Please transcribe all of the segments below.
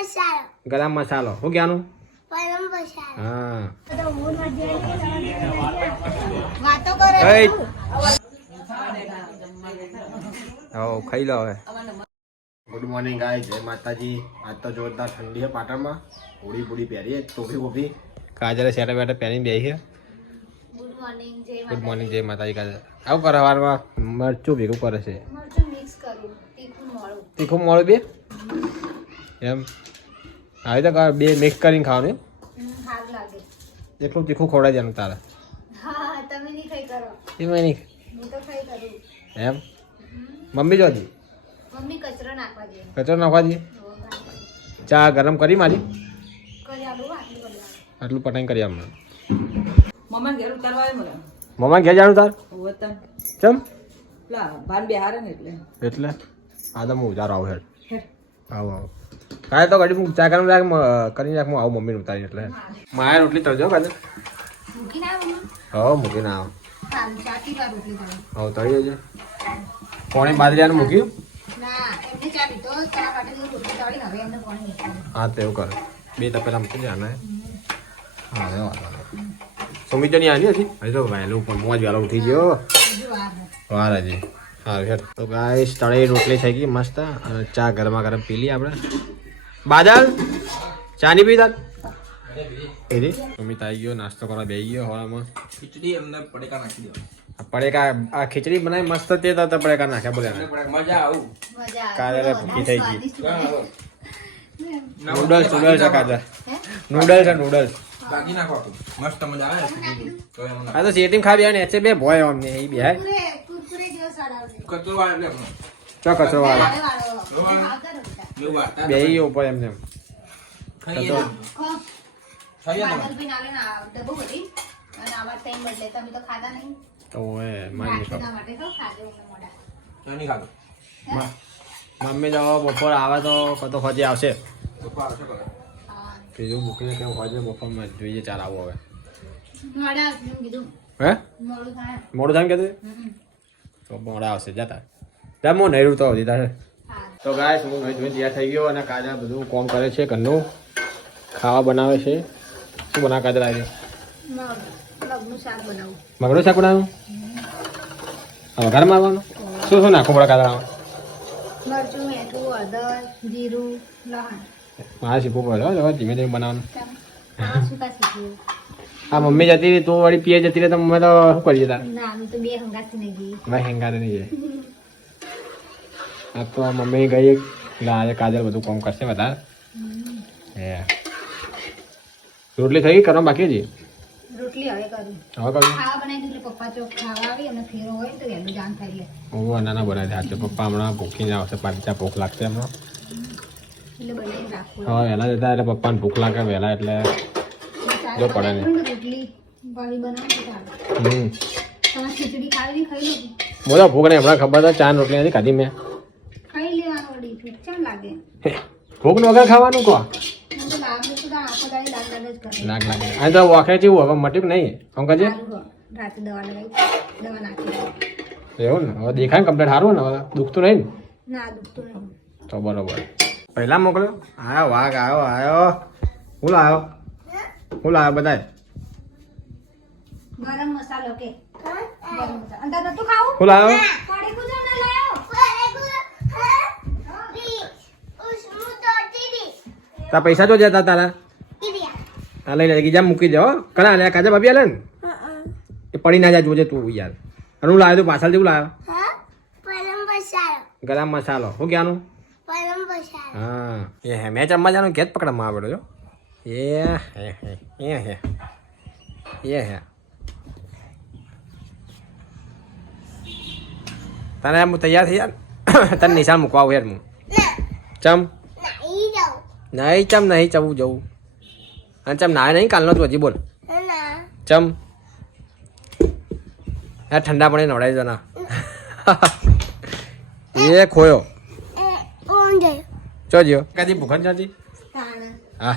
મસાલો. ગરમ મસાલો. શું કહેવાનું? હા. ખાઈ લો હવે. ગુડ મોર્નિંગ ગાય જય માતાજી. આજ તો જોરદાર ઠંડી છે પાટણમાં. હોળી પૂડી પહેરીએ ટોપી બોપી. કાજરે સેટા બેટા પહેરીને બેસી છે. ગુડ મોર્નિંગ જય ગુડ મોર્નિંગ જય માતાજી કાજર આવું કરે વારમાં મરચું ભેગું કરે છે. મરચું મિક્સ કરું. તીખું મોળું. મોડું બે? એમ? આવી તો બે મિક્સ કરીને ખાવાનું એટલું તીખું ખવડાવી દેવાનું તારે. તમે નહીં એમાં નહીં હું તો ખાઈ કરું. એમ? મમ્મી જોજી કચરો નાખવા દે. દઈએ ચા ગરમ કરી મારી? આટલું કરી આલું. આટલું પટાઈ કરી આમ. મમ્મા ઘેર ઉતારવા આવે મમ્મા ઘેર જાણું તાર? કેમ ચમ? ભાન બિહાર એટલે. એટલે? આદમ ઉતારો આવો હેડ. આવું આવું. કાલે તો ઘડી હું ચા કરી રાખ કરી રાખ હું આવું મમ્મીને ઉતારી એટલે. માયા રોટલી તળજો કાજે મૂકી ના હો આવો. હવે તળી. દેજો. કોણે બાજરીયાનું મૂક્યું? હું તળી હા તો એવું કરે. બે તપેલા મૂકી દે ને હા એ વાત. સુમિતની આવી હતી? હજી તો વહેલું પણ મોજ વહેલો ઉઠી ગયો. વાર હજી. હા તો ગાય તળેલી રોટલી થઈ ગઈ મસ્ત. અને ચા ગરમા ગરમ પી લઈએ આપણે. બાદલ ચાની પી તાર એરી સુમિત આવી ગયો નાસ્તો કરવા બેસી ગયો હવામાં. ખીચડી એમને પડેકા નાખી આ પડેકા આ ખીચડી બનાવી મસ્ત તે તો પડેકા નાખ્યા બોલે મજા આવું. કાલે ભૂખી થઈ ગઈ. નૂડલ્સ નૂડલ્સ છે કાજા નૂડલ્સ છે નૂડલ્સ બાકી નાખો. મસ્ત મજા આવે. તો આ તો સેટિંગ ખાવી આવે ને એચે બે ભોય અમને એ બે. કચરો. ચો કચરો વાળો બે ઉપર એમને એમ. કચરો. મમ્મી તો બપોર આવે તો કતો ખોજે આવશે. કીધું મૂકીને કેવું ખોજે બપોરમાં જોઈએ ચાલ આવું હવે. મોડા આવશે એમ કીધું. હે? મોડું થાય. મોડું થાય કીધું તો મોડા આવશે જતા હું નહીં તો હજી તારે તો ગાય હું નહીં જોઈને તૈયાર થઈ ગયો અને કાજા બધું કોમ કરે છે ઘરનું ખાવા બનાવે છે. શું બનાવે કાજલ આજે? મગ. મગનું શાક બનાવ્યું? હવે વઘાર મારવાનું શું શું નાખું પડે કાજલ મરચું મીઠું હળદર જીરું લહણ. મારે શીખવું પડે હવે ધીમે ધીમે બનાવવાનું. આ મમ્મી જતી તું વળી પીએ જતી રહી તો મમ્મી તો શું કરીએ તાર? ના તો બે હંગાતી નહીં ગઈ હેંગારે નહીં જાય આ તો આ મમ્મી ગઈ એટલે આજે કાજલ બધું કામ કરશે વધારે. હે. રોટલી થઈ ગઈ? કરવા બાકી રોટલી હવે કરું. હવે કરું? ખાવા બનાવી દીધું પપ્પા ચોક ખાવા આવી અને ફેરો હોય તો વહેલું જાન ખાઈ લે હું નાના બનાવી હાથે પપ્પા હમણાં ભૂખીને આવશે. પાછા ભૂખ લાગશે હમણાં. એટલે વહેલા જતા એટલે પપ્પાને ભૂખ લાગે વહેલા એટલે જો પડે ને. રોટલી વાળી બનાવું હમ. તમારે ખીચડી ખાવી ખાઈ લો. બોલો ભૂખ નહીં. હમણાં ખબર હતા ચાર રોટલી નથી ખાધી મેં ખાઈ લેવાનું વળી ભૂખ ચાલ લાગે ભૂખ વગર ખાવાનું કહો. મને તો લાગે આ તો વાખે જેવું હવે મટ્યું નહીં. સારું હો. રાતે દવા લગાવી દવા નાખી એવું ને? હવે દેખાય કમ્પ્લીટ સારું ને? હવે દુખતું નહીં ને? ના દુખતું નહીં. તો બરોબર. પહેલા મોકલ્યો? આયો વાઘ આવ્યો આવ્યો હું લાવ્યો હું લાવ્યો બધાય. ગરમ મસાલો કે? ગરમ મસાલો. અંદર નતું ખાવું? હું લાવ્યો પાડી કુજો ના લાયો તારા પૈસા જો જતા તારા? આ લઈ લેજે ગીજા મૂકી કરા કલા, લે કાજા ભાભી આલે ને? એ પડી ના જાય, જોજે તું યાર. અને હું લાવ્યો તું પાછળ જેવું લાવ્યો ગરમ મસાલો. શું કહેવાનું? હા, એ હે, મેં ચમ્મા જાનું ઘેર પકડવામાં આવેલો, જો. એ હે હે, એ હે એ હે. તને એમ તૈયાર થઈ યાર તને નિશાન મૂકવા આવું યાર હું. ચમ? નહીં ચમ નહીં ચવું જવું અને ચમ ના નહીં કાલનો તું હજી બોલ ચમ હા ઠંડા પાણી નવડાવી દો ના એ ખોયો ચો જ્યો કદી ભૂખન ચાજી હા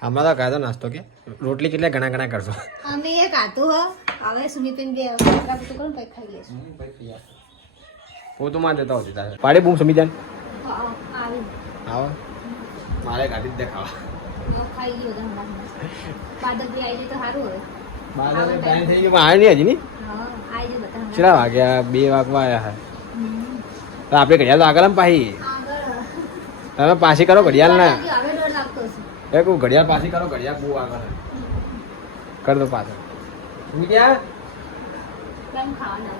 હમણાં તો ખાધો નાસ્તો કે રોટલી કેટલા ઘણા ઘણા કરશો અમે એ ખાતું હો હવે સુમિતન બે કચરા બધું કરું પછી ખાઈ લઈશું હું તો માં દેતા હોતી તારે પાડી બૂમ સમી જાય આવી મારે ગાડી જ દેખાવા. ખાઈ ગયો બાદલ બી આવી તો સારું હવે બાદલ ટાઈમ થઈ ગયો. પણ આવ્યો નહીં હજી નહીં. કેટલા વાગ્યા? બે વાગવા આવ્યા હે. તો આપણે ઘડિયાળ આગળ પાહી. તમે પાછી કરો ઘડિયાળ ના. એ કહું ઘડિયાળ પાછી કરો ઘડિયાળ બહુ આગળ. કર દો પાછળ.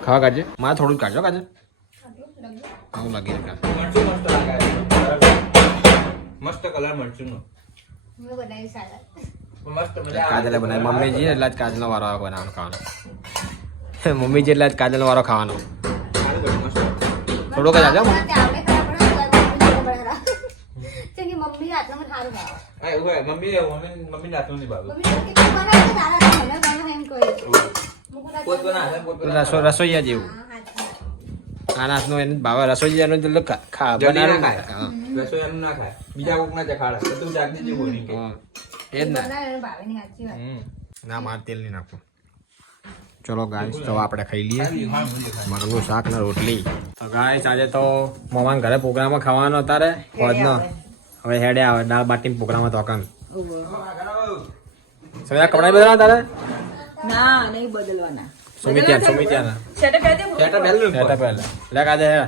ખાવા કાઢજે. મારે થોડું કાઢજો કાઢજો હું લાગી મરચું મસ્ત લાગે. મસ્ત કલર મરચું નો. મેં બનાવી સારા મસ્ત મજા કાજલે બનાવી. મમ્મીજી એટલા જ કાજલનો વારો આવે બનાવવાનો ખાવાનો. મમ્મીજી એટલા જ કાજલનો વારો ખાવાનો. થોડોક જ આવજો મમ્મી સારું એવું હોય. મમ્મી મમ્મી નહીં રસોઈયા જેવું. હા, હાચી. આ નાચનો એને ભાવે રસોઈયાનો તો ખા- ખા જલ્દી ના ખાય. રસોઈયાનું ના ખાય. બીજા કોક ના ચખાડે તો તું જાગતી જ બોલી કે. એ જ ના. ના માર તેલ નહીં નાખું ચલો ગાઈસ તો આપણે ખાઈ લઈએ. મગનું શાક ને રોટલી. તો ગાઈસ આજે તો મમાન ઘરે પ્રોગ્રામ ખાવાનો તારે ફોજનો. હવે હેડે આવે. દાળ બાટી પ્રોગ્રામ તો કન સમજા કપડા બદલવા તારે? ના નહીં બદલવાના. સેટર પહેલું સેટા પહેલા લે હે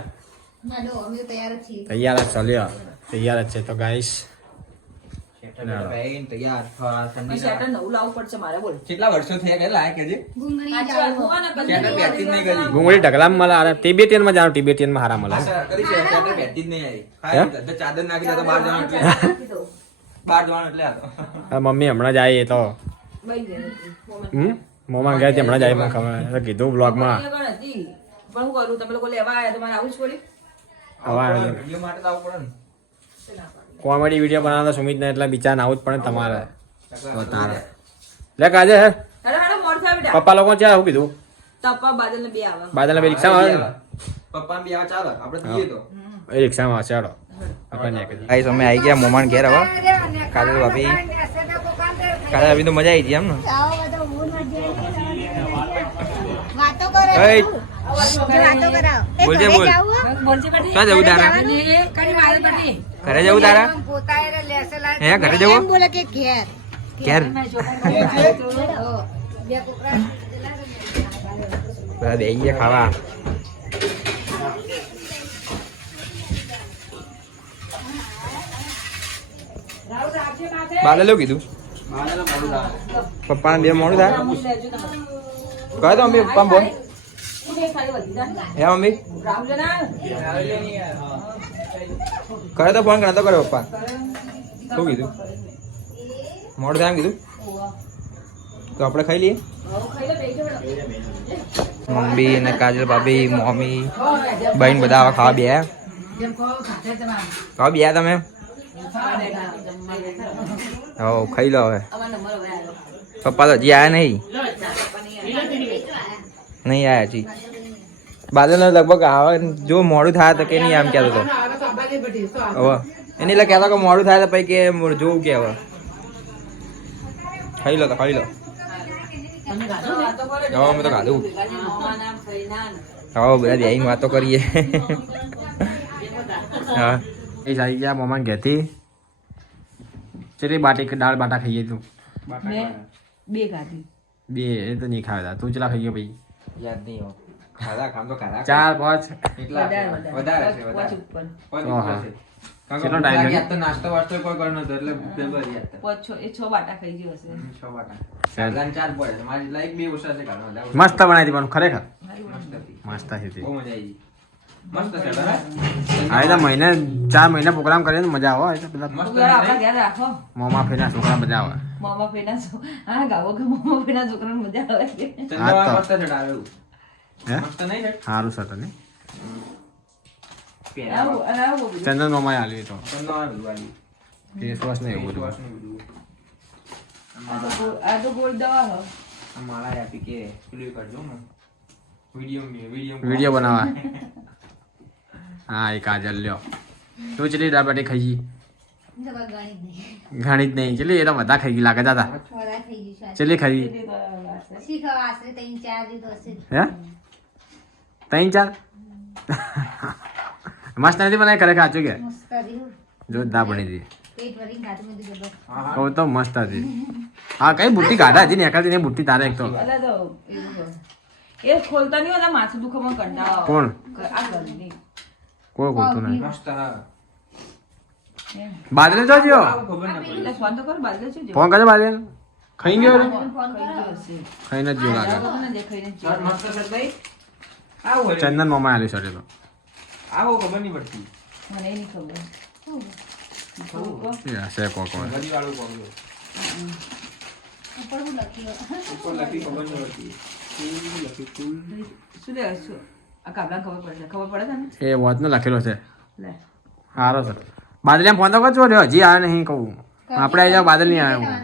ના, અમે તૈયાર જ છીએ. તૈયાર જ ચાલ્યો તૈયાર છે તો ગાઈસ. ડુંગળી ઢગલામાં મળે અરે તિબેટિયનમાં જાણો તિબેટિયનમાં હારા મળે. મમ્મી હમણાં જાય એ તો. હમ? મોમાં ગયા હમણાં જ આવી મને ખબર કીધું બ્લોગમાં પણ હું કરું તમે લોકો લેવા આવ્યા તો મારે આવું જ પડ્યું હવે વીડિયો માટે તો આવવું પડે ને. કોમેડી વીડિયો બનાવતા સુમિત ને એટલે બિચારા આવું જ પડે તમારે. તારે લે કાજે હે. હેડો હેડો મોડ થાય બેટા. પપ્પા લોકો ચા શું કીધું? તપ્પા બાદલ ને બે આવા. બાદલ બે રિક્ષામાં આવે પપ્પા બે આવે ચાલો. આપણે જઈએ તો. એ રિક્ષામાં આવશે હેડો આપણે ત્યાં કીધું. ગાઈસ અમે આવી ગયા મોમાન ઘેર હવે કાજલ ભાભી. કાજલ ભાભી તો મજા આવી હતી એમ ને? આવો વાતો કરે ઘરે. જાવું તારા? ઘરે જવું હે ઘરે જવું? બોલે કે ઘેર. ઘેર. બે કુકડા બધા બેસી ગયા ખાવા. બાલે લેવું કીધું? પપ્પાને બે મોડું થાય. કહે તો મમ્મી પપ્પા બોલ. હે મમ્મી કરે તો ફોન કરતો કરે પપ્પા. શું કીધું? મોડું થાય એમ કીધું? તો આપણે ખાઈ લઈએ. મમ્મી અને કાજલ ભાભી, મમ્મી, બહેન બધા ખાવા બે ખાવા બે તમે? હો ખાઈ લો હવે. પપ્પા તો હજી આયા નહીં. નહીં આયા હજી. બાદલ લગભગ આવે, જો મોડું થાય તો કે નહીં આમ કહેતો હતો હવે, એને એટલે કહેતો કે મોડું થાય તો પછી કે જોવું કે હવે. ખાઈ લો તો ખાઈ લો. હવે અમે તો ખાધું. હવે બધા બેહીને વાતો કરીએ. હા. એ આવી ગયા, મમાન ઘેરથી. ચેટલી બાટી દાળ બાટા ખાઈએ તું? બે ખાધી. બે એ તો નહીં ખાવા તું ચેલા ખાઈએ ભાઈ? યાદ નહીં હો ખાધા ખામ તો ખાધા. ચાર પાંચ. એટલા વધારે છે પાંચ વધારે ઉપર કેટલો તો નાસ્તો વાસ્તો કોઈ કર્યો નતો એટલે પેપર યાદ. પાંચ છ એ છ બાટા ખાઈ ગયો હશે. છ વાટા. કાંદાને ચાર પડે. મારી લાઈક બે ઓછા છે. મસ્ત બનાવી પણ ખરેખર. મસ્ત મસ્ત હતી. બહુ મજા આવી મસ્ત છે હે? મહિને ચાર મહિના પ્રોગ્રામ કરીએ ને મજા આવે મસ્ત રાખો મોમાં ફેરના છોકરા મજા આવે મામા ફેના હા ગાવો કે મામા ફેના છોકરાને મજા આવે હા તો. મસ્ત છે ડાળું. હે મસ્ત નહીં છે? સારું છે તને આવું અને આવું બધું. ચંદન મામા તો બધું આવ્યું. ફેસ વોશ ને એવું બધું બધું. આ તો ગોળ- આ તો ગોળ દવા હો આ આપી કે પેલું કરજો ને. વીડિયો વીડિયો વીડિયો બનાવવા હા એ કાજલ લ્યો. તું ચલી દાળ બાટી ખાઈ ઘણી જ નહીં. ચલી એ તો બધા ખાઈ ગઈ લાગે દાદા. ચેટલી ખાઈ હે? ત્રણ ચાર? મસ્ત નથી બનાવી? ખરેખર સાચું કે? જોરદાર બની હતી. કહું તો મસ્ત હતી. હા કઈ બુટ્ટી કાઢા હજી નીકળતી ને બુટ્ટી તારે એક તો. એ ખોલતા નહીં માથું દુખામાં કંટાળો. કોણ? આ. કોઈ ખોલતું નહીં. મસ્ત હા એમ. બાદલે જજો ફોન તો કર બાજુ છે જો. ફોન કરે બાદલે ખાઈ ગયો ખાઈને જ લાગે. ચંદન મામા આલી સડે તો. આવો ખબર નહીં પડતી. મને નહીં ખબર. કોક. ગરી વાળું. ઉપર હું લખ્યું ઉપર લખી ખબર નહીં પડતી. કેવી લખી? કુલ શું લે શું? આ કાબલા ખબર પડે ખબર પડે છે ને એ વોચનો લખેલો છે. લે. સારો સર બાદલે ફોન તો કરજો હજી આવે નહીં કહું. આપણે જાવ બાદલ નહીં આવ્યો.